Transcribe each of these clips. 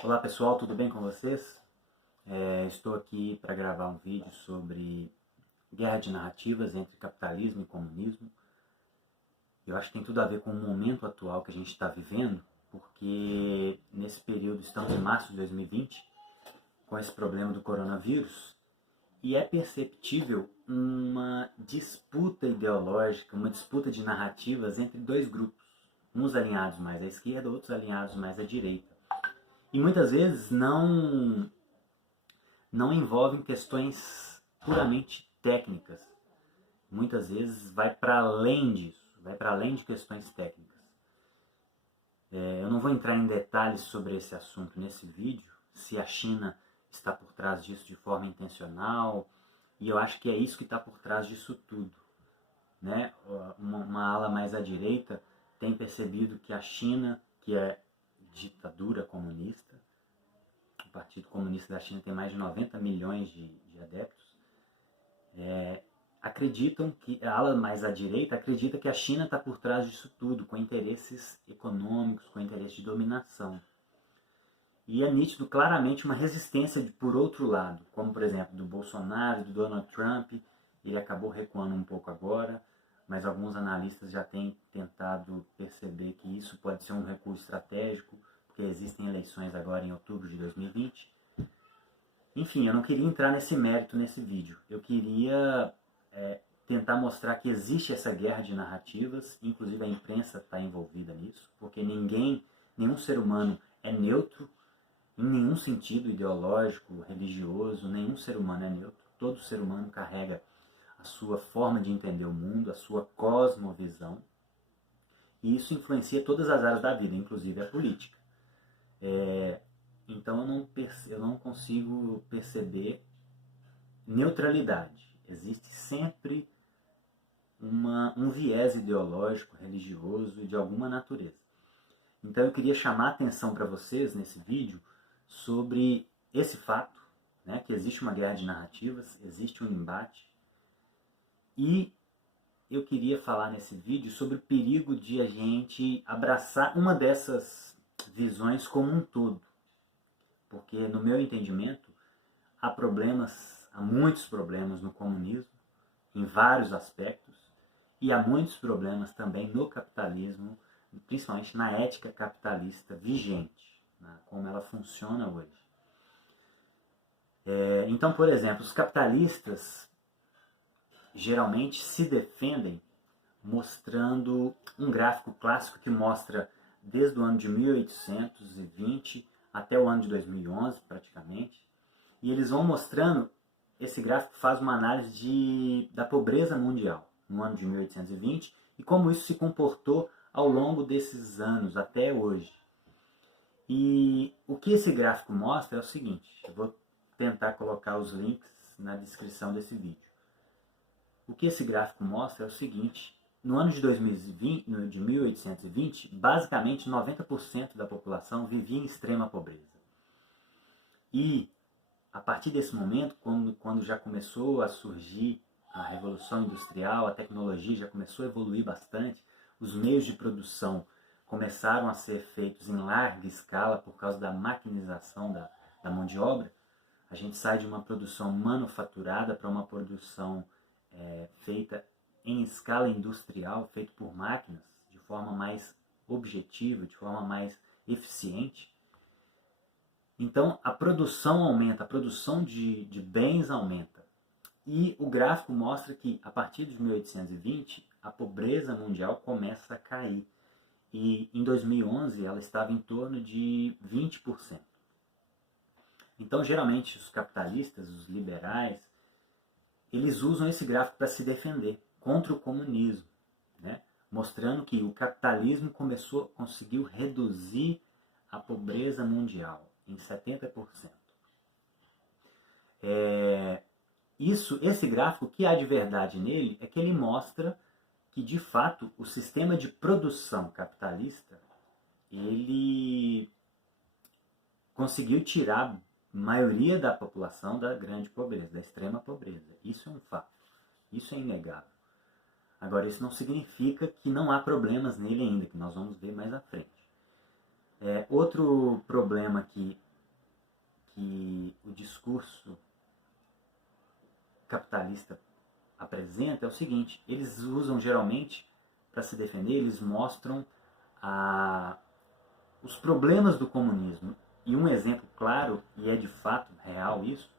Olá pessoal, tudo bem com vocês? Estou aqui para gravar um vídeo sobre guerra de narrativas entre capitalismo e comunismo. Eu acho que tem tudo a ver com o momento atual que a gente está vivendo, porque nesse período estamos em março de 2020, com esse problema do coronavírus, e é perceptível uma disputa ideológica, uma disputa de narrativas entre dois grupos, uns alinhados mais à esquerda, outros alinhados mais à direita. E muitas vezes não envolvem questões puramente técnicas. Muitas vezes vai para além disso, vai para além de questões técnicas. Eu não vou entrar em detalhes sobre esse assunto nesse vídeo, se a China está por trás disso de forma intencional, e eu acho que é isso que está por trás disso tudo. Né? Uma ala mais à direita tem percebido que a China, que é ditadura comunista, o Partido Comunista da China tem mais de 90 milhões de adeptos, acreditam que, a ala mais à direita acredita que a China está por trás disso tudo, com interesses econômicos, com interesses de dominação. E é nítido claramente uma resistência por outro lado, como por exemplo do Bolsonaro, do Donald Trump. Ele acabou recuando um pouco agora, mas alguns analistas já têm tentado perceber que isso pode ser um recuo estratégico, porque existem eleições agora em outubro de 2020. Enfim, eu não queria entrar nesse mérito nesse vídeo. Eu queria tentar mostrar que existe essa guerra de narrativas, inclusive a imprensa está envolvida nisso, porque nenhum ser humano é neutro em nenhum sentido ideológico, religioso, nenhum ser humano é neutro. Todo ser humano carrega a sua forma de entender o mundo, a sua cosmovisão, e isso influencia todas as áreas da vida, inclusive a política. Então eu não consigo perceber neutralidade. Existe sempre um viés ideológico, religioso, de alguma natureza. Então eu queria chamar a atenção para vocês nesse vídeo sobre esse fato, né, que existe uma guerra de narrativas, existe um embate, e eu queria falar nesse vídeo sobre o perigo de a gente abraçar uma dessas visões como um todo. Porque, no meu entendimento, há muitos problemas no comunismo, em vários aspectos, e há muitos problemas também no capitalismo, principalmente na ética capitalista vigente, né, como ela funciona hoje. Então, por exemplo, os capitalistas geralmente se defendem mostrando um gráfico clássico que mostra desde o ano de 1820 até o ano de 2011, praticamente, e eles vão mostrando, esse gráfico faz uma análise da pobreza mundial no ano de 1820 e como isso se comportou ao longo desses anos até hoje. E o que esse gráfico mostra é o seguinte, eu vou tentar colocar os links na descrição desse vídeo. O que esse gráfico mostra é o seguinte, no ano de 2020, de 1820, basicamente 90% da população vivia em extrema pobreza. E a partir desse momento, quando já começou a surgir a Revolução Industrial, a tecnologia já começou a evoluir bastante, os meios de produção começaram a ser feitos em larga escala por causa da maquinização da mão de obra, a gente sai de uma produção manufaturada para uma produção feita em escala industrial, feita por máquinas, de forma mais objetiva, de forma mais eficiente. Então a produção aumenta, a produção de bens aumenta. E o gráfico mostra que a partir de 1820 a pobreza mundial começa a cair. E em 2011 ela estava em torno de 20%. Então geralmente os capitalistas, os liberais, eles usam esse gráfico para se defender contra o comunismo, né? Mostrando que o capitalismo conseguiu reduzir a pobreza mundial em 70%. Esse gráfico, o que há de verdade nele é que ele mostra que, de fato, o sistema de produção capitalista ele conseguiu tirar a maioria da população da grande pobreza, da extrema pobreza. Isso é um fato, isso é inegável. Agora, isso não significa que não há problemas nele ainda, que nós vamos ver mais à frente. Outro problema que que o discurso capitalista apresenta é o seguinte: eles usam geralmente, para se defender, eles mostram os problemas do comunismo. E um exemplo claro, e é de fato real isso,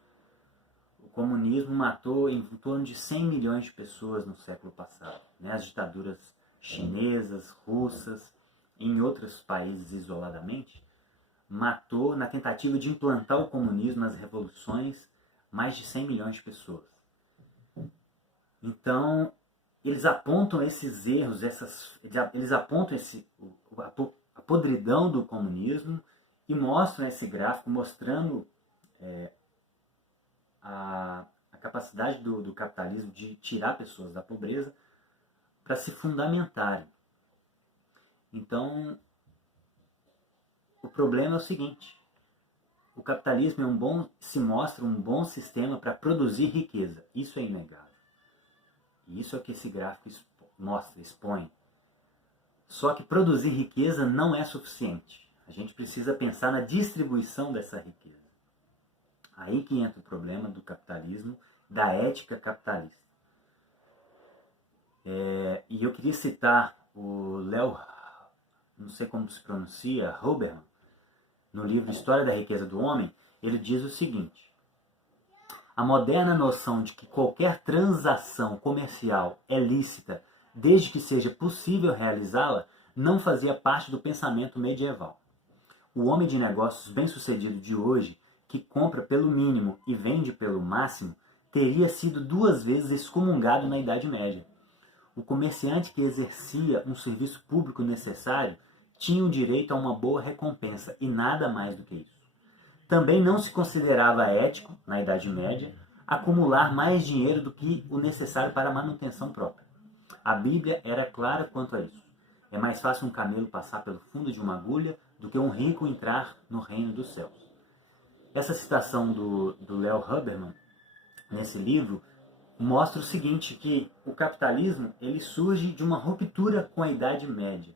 o comunismo matou em torno de 100 milhões de pessoas no século passado. Né? As ditaduras chinesas, russas, em outros países isoladamente, matou, na tentativa de implantar o comunismo nas revoluções, mais de 100 milhões de pessoas. Então, eles apontam esses erros, eles apontam a podridão do comunismo e mostram esse gráfico mostrando a capacidade do capitalismo de tirar pessoas da pobreza para se fundamentarem. Então, o problema é o seguinte: o capitalismo se mostra um bom sistema para produzir riqueza. Isso é inegável. E isso é o que esse gráfico expõe. Só que produzir riqueza não é suficiente. A gente precisa pensar na distribuição dessa riqueza. Aí que entra o problema do capitalismo, da ética capitalista. E eu queria citar o Léo, não sei como se pronuncia, Huberman, no livro História da Riqueza do Homem. Ele diz o seguinte: a moderna noção de que qualquer transação comercial é lícita desde que seja possível realizá-la não fazia parte do pensamento medieval. O homem de negócios bem-sucedido de hoje, que compra pelo mínimo e vende pelo máximo, teria sido 2 vezes excomungado na Idade Média. O comerciante que exercia um serviço público necessário tinha o direito a uma boa recompensa e nada mais do que isso. Também não se considerava ético, na Idade Média, acumular mais dinheiro do que o necessário para a manutenção própria. A Bíblia era clara quanto a isso. É mais fácil um camelo passar pelo fundo de uma agulha do que um rico entrar no reino dos céus. Essa citação do Léo Huberman, nesse livro, mostra o seguinte, que o capitalismo ele surge de uma ruptura com a Idade Média.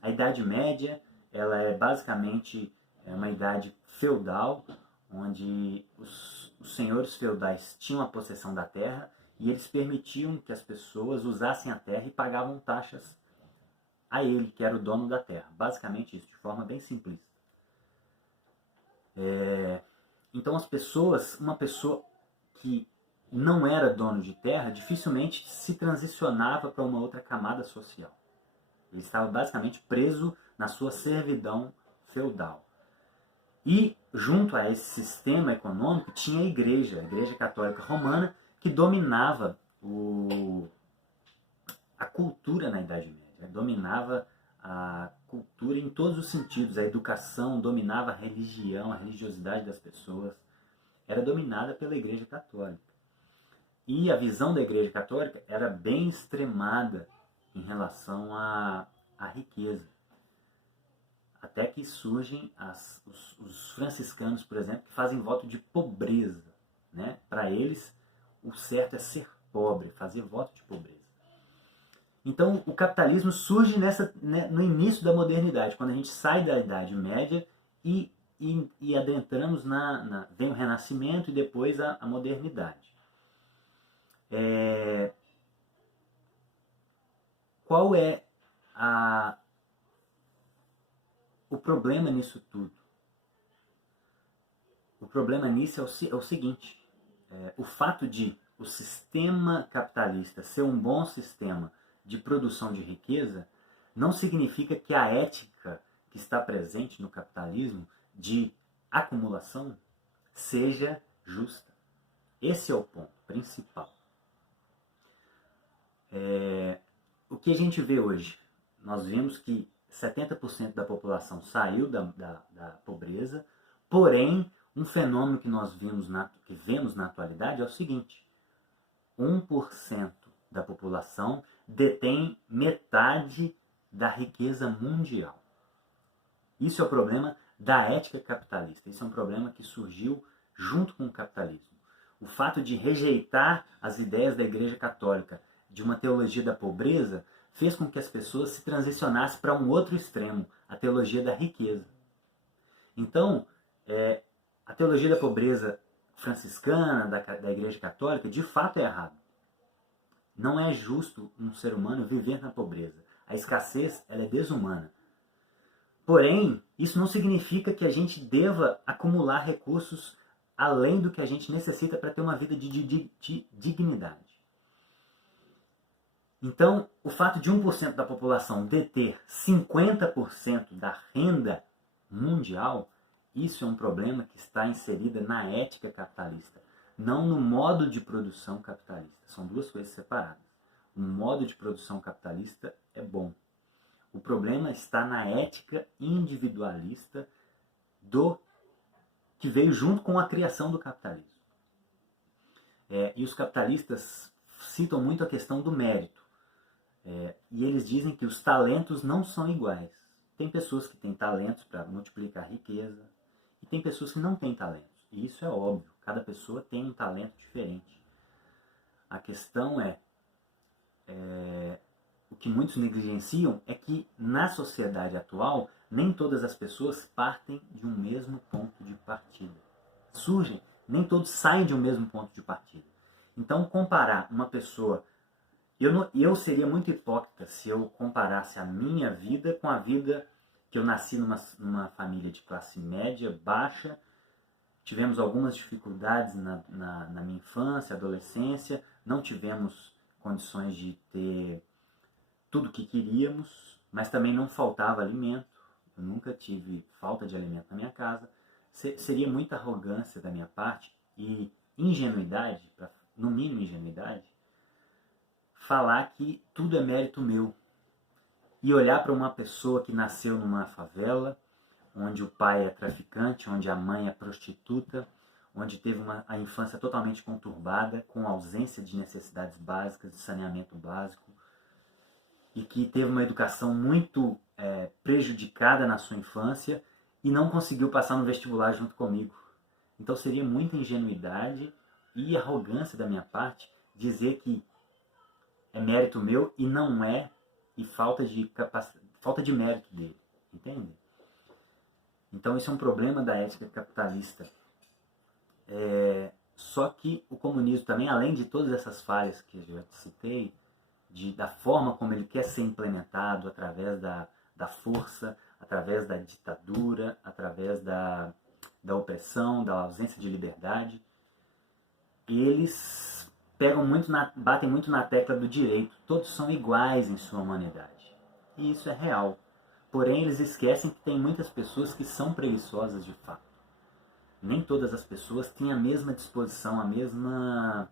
A Idade Média ela é basicamente uma idade feudal, onde os senhores feudais tinham a possessão da terra e eles permitiam que as pessoas usassem a terra e pagavam taxas a ele, que era o dono da terra. Basicamente isso, de forma bem simplista. Então uma pessoa que não era dono de terra, dificilmente se transicionava para uma outra camada social. Ele estava basicamente preso na sua servidão feudal. E, junto a esse sistema econômico, tinha a Igreja Católica Romana, que dominava a cultura na Idade Média, dominava a cultura em todos os sentidos, a educação, dominava a religião, a religiosidade das pessoas, era dominada pela Igreja Católica. E a visão da Igreja Católica era bem extremada em relação à riqueza. Até que surgem os franciscanos, por exemplo, que fazem voto de pobreza. Né? Para eles, o certo é ser pobre, fazer voto de pobreza. Então, o capitalismo surge no início da modernidade, quando a gente sai da Idade Média e adentramos vem o Renascimento e depois a modernidade. Qual é o problema nisso tudo? O problema nisso é o seguinte: o fato de o sistema capitalista ser um bom sistema de produção de riqueza não significa que a ética que está presente no capitalismo de acumulação seja justa. Esse é o ponto principal. O que a gente vê hoje? Nós vemos que 70% da população saiu da pobreza, porém, um fenômeno que nós vemos na atualidade é o seguinte: 1% da população detém metade da riqueza mundial. Isso é o problema da ética capitalista. Isso é um problema que surgiu junto com o capitalismo. O fato de rejeitar as ideias da Igreja Católica de uma teologia da pobreza fez com que as pessoas se transicionassem para um outro extremo, a teologia da riqueza. Então, a teologia da pobreza franciscana, da Igreja Católica, de fato é errado. Não é justo um ser humano viver na pobreza. A escassez, ela é desumana. Porém, isso não significa que a gente deva acumular recursos além do que a gente necessita para ter uma vida de dignidade. Então, o fato de 1% da população deter 50% da renda mundial, isso é um problema que está inserido na ética capitalista, não no modo de produção capitalista. São duas coisas separadas. O modo de produção capitalista é bom. O problema está na ética individualista que veio junto com a criação do capitalismo. E os capitalistas citam muito a questão do mérito. E eles dizem que os talentos não são iguais. Tem pessoas que têm talentos para multiplicar riqueza e tem pessoas que não têm talentos. E isso é óbvio. Cada pessoa tem um talento diferente. A questão o que muitos negligenciam é que na sociedade atual nem todas as pessoas partem de um mesmo ponto de partida. Nem todos saem de um mesmo ponto de partida. Então comparar uma pessoa... Eu seria muito hipócrita se eu comparasse a minha vida com a vida que eu nasci numa família de classe média, baixa. Tivemos algumas dificuldades na minha infância, adolescência. Não tivemos condições de ter tudo o que queríamos, mas também não faltava alimento. Eu nunca tive falta de alimento na minha casa. Seria muita arrogância da minha parte e ingenuidade, no mínimo ingenuidade, falar que tudo é mérito meu. E olhar para uma pessoa que nasceu numa favela, onde o pai é traficante, onde a mãe é prostituta, onde teve a infância totalmente conturbada, com ausência de necessidades básicas, de saneamento básico, e que teve uma educação muito prejudicada na sua infância e não conseguiu passar no vestibular junto comigo. Então seria muita ingenuidade e arrogância da minha parte dizer que é mérito meu e não é, e falta de mérito dele, entende? Então isso é um problema da ética capitalista. Só que o comunismo também, além de todas essas falhas que eu já citei, da forma como ele quer ser implementado, através da força, através da ditadura, através da opressão, da ausência de liberdade, eles batem muito na tecla do direito. Todos são iguais em sua humanidade. E isso é real. Porém, eles esquecem que tem muitas pessoas que são preguiçosas de fato. Nem todas as pessoas têm a mesma disposição, a mesma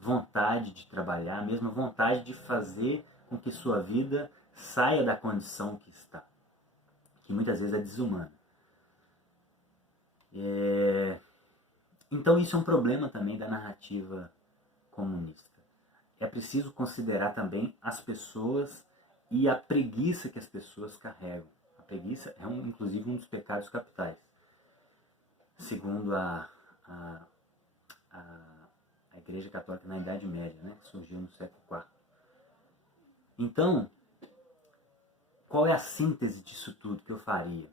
vontade de trabalhar, a mesma vontade de fazer com que sua vida saia da condição que está, que muitas vezes é desumana. Então isso é um problema também da narrativa comunista. É preciso considerar também as pessoas e a preguiça que as pessoas carregam. A preguiça é inclusive um dos pecados capitais, segundo a Igreja Católica na Idade Média, né, que surgiu no século IV. Então, qual é a síntese disso tudo que eu faria?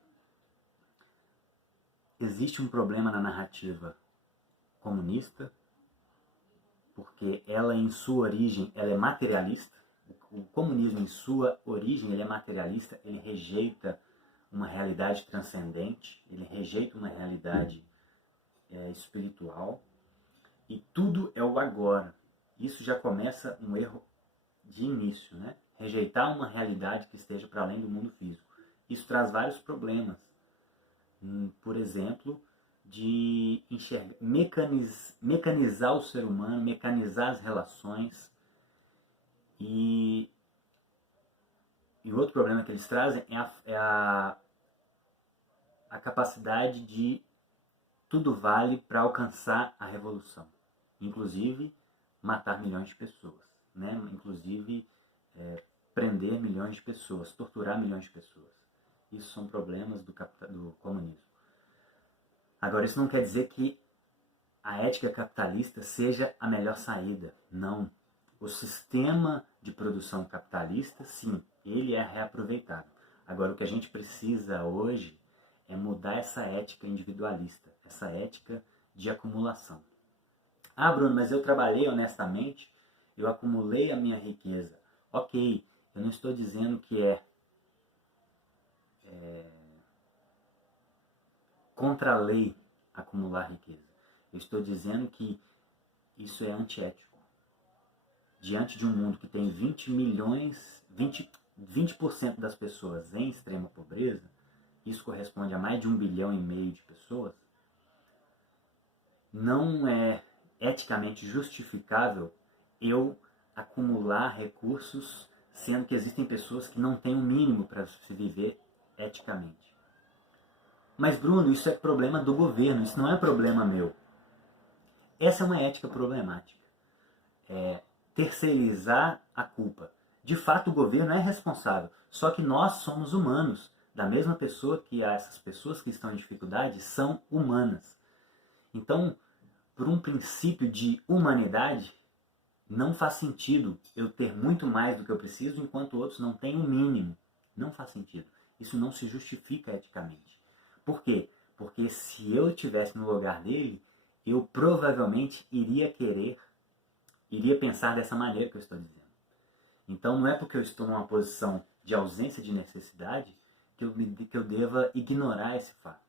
Existe um problema na narrativa comunista, porque ela em sua origem ela é materialista. O comunismo em sua origem ele é materialista, ele rejeita uma realidade transcendente, ele rejeita uma realidade espiritual, e tudo é o agora. Isso já começa um erro de início, né? Rejeitar uma realidade que esteja para além do mundo físico. Isso traz vários problemas. Por exemplo, de mecanizar o ser humano, mecanizar as relações. E outro problema que eles trazem é a capacidade de tudo vale para alcançar a revolução. Inclusive, matar milhões de pessoas, né? Inclusive, prender milhões de pessoas, torturar milhões de pessoas. Isso são problemas do comunismo. Agora, isso não quer dizer que a ética capitalista seja a melhor saída. Não. O sistema de produção capitalista, sim, ele é reaproveitado. Agora, o que a gente precisa hoje é mudar essa ética individualista, essa ética de acumulação. Ah, Bruno, mas eu trabalhei honestamente, eu acumulei a minha riqueza. Ok, eu não estou dizendo que é contra a lei acumular riqueza. Eu estou dizendo que isso é antiético. Diante de um mundo que tem 20% das pessoas em extrema pobreza, isso corresponde a mais de 1,5 bilhão de pessoas, não é eticamente justificável eu acumular recursos, sendo que existem pessoas que não têm o mínimo para se viver eticamente. Mas, Bruno, isso é problema do governo, isso não é problema meu. Essa é uma ética problemática. Terceirizar a culpa. De fato, o governo é responsável, só que nós somos humanos. Da mesma pessoa que essas pessoas que estão em dificuldade são humanas. Então, por um princípio de humanidade, não faz sentido eu ter muito mais do que eu preciso enquanto outros não têm o mínimo. Não faz sentido. Isso não se justifica eticamente. Por quê? Porque se eu estivesse no lugar dele, eu provavelmente iria pensar dessa maneira que eu estou dizendo. Então não é porque eu estou numa posição de ausência de necessidade que eu deva ignorar esse fato.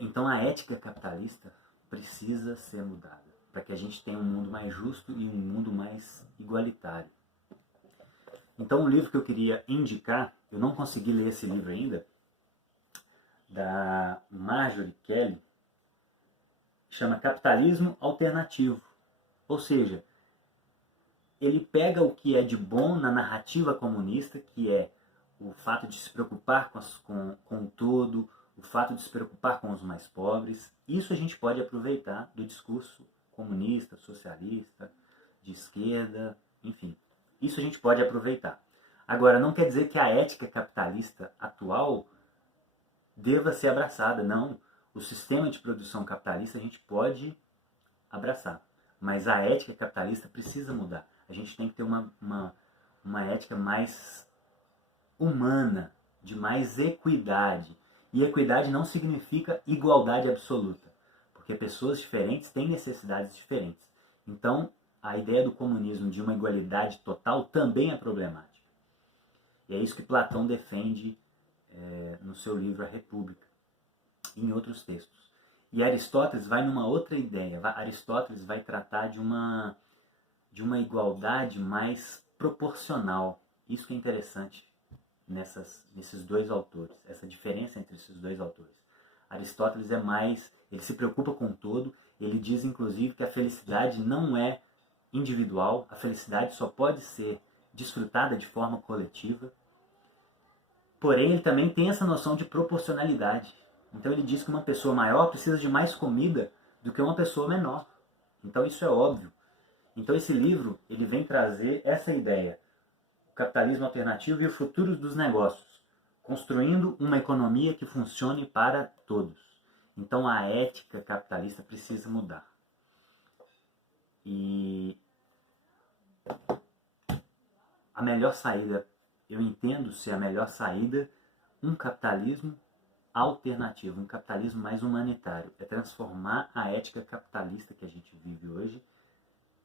Então a ética capitalista precisa ser mudada para que a gente tenha um mundo mais justo e um mundo mais igualitário. Então o livro que eu queria indicar, eu não consegui ler esse livro ainda, da Marjorie Kelly, chama Capitalismo Alternativo. Ou seja, ele pega o que é de bom na narrativa comunista, que é o fato de se preocupar com o todo, o fato de se preocupar com os mais pobres. Isso a gente pode aproveitar do discurso comunista, socialista, de esquerda, enfim. Isso a gente pode aproveitar. Agora, não quer dizer que a ética capitalista atual deva ser abraçada, não. O sistema de produção capitalista a gente pode abraçar, mas a ética capitalista precisa mudar. A gente tem que ter uma ética mais humana, de mais equidade. E equidade não significa igualdade absoluta, porque pessoas diferentes têm necessidades diferentes. Então, a ideia do comunismo de uma igualdade total também é problemática. E é isso que Platão defende no seu livro A República, e em outros textos. E Aristóteles vai numa outra ideia. Aristóteles vai tratar de uma igualdade mais proporcional. Isso que é interessante nesses dois autores, essa diferença entre esses dois autores. Aristóteles ele se preocupa com o todo, ele diz inclusive que a felicidade não é individual, a felicidade só pode ser desfrutada de forma coletiva. Porém, ele também tem essa noção de proporcionalidade. Então ele diz que uma pessoa maior precisa de mais comida do que uma pessoa menor. Então isso é óbvio. Então esse livro ele vem trazer essa ideia, o capitalismo alternativo e o futuro dos negócios, construindo uma economia que funcione para todos. Então a ética capitalista precisa mudar. E a melhor saída, eu entendo ser a melhor saída, um capitalismo alternativo, um capitalismo mais humanitário. É transformar a ética capitalista que a gente vive hoje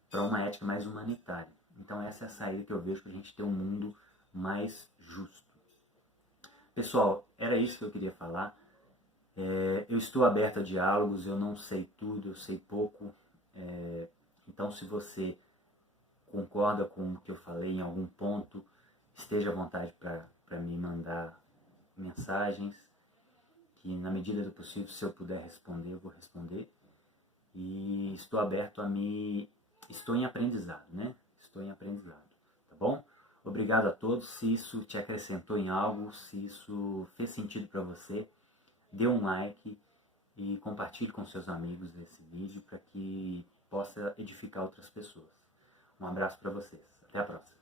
para uma ética mais humanitária. Então essa é a saída que eu vejo para a gente ter um mundo mais justo. Pessoal, era isso que eu queria falar. Eu estou aberto a diálogos, eu não sei tudo, eu sei pouco. Então se você concorda com o que eu falei em algum ponto, esteja à vontade para me mandar mensagens, que na medida do possível, se eu puder responder, eu vou responder. E estou aberto estou em aprendizado, né? Estou em aprendizado, tá bom? Obrigado a todos. Se isso te acrescentou em algo, se isso fez sentido para você, dê um like e compartilhe com seus amigos esse vídeo para que possa edificar outras pessoas. Um abraço para vocês. Até a próxima.